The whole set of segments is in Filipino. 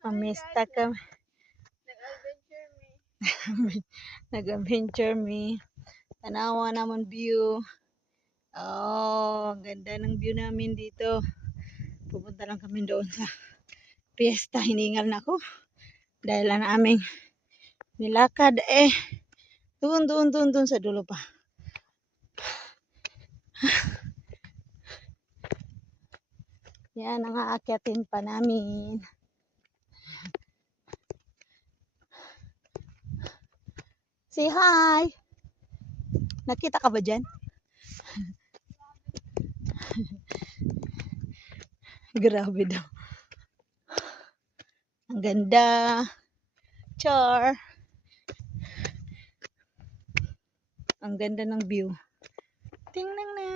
Mamista ka. Nag-adventure me. Tanawa naman view. Oh, ang ganda ng view namin dito. Pupunta lang kami doon sa piyesta. Hiningal na ako. Dahil na aming nilakad doon sa dulo pa. Yan ang aakyatin pa namin. Say hi! Nakita ka ba dyan? Grabe daw. Ang ganda. Char! Ang ganda ng view. Tingnan na.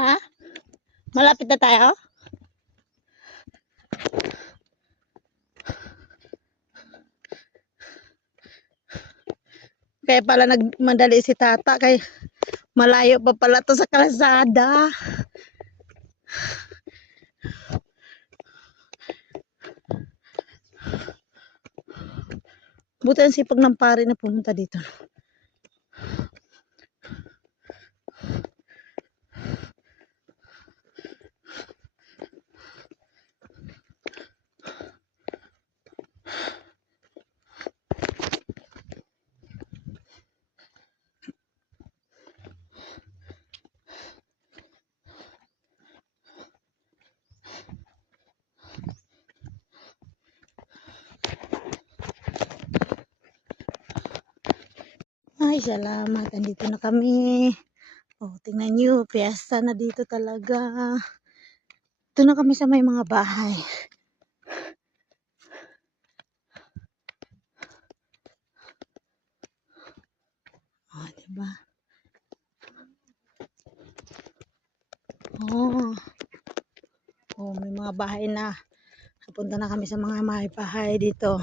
Ha? Malapit na tayo? Kaya pala nagmadali si tata kay malayo pa pala to sa kalsada. Buti ang sipag ng pare na pumunta dito. Ay, salamat. Andito na kami. Oh, tingnan nyo. Piyesta na dito talaga. Ito na kami sa may mga bahay. Oh, diba? Oh. Oh, may mga bahay na. Napunta na kami sa mga bahay dito.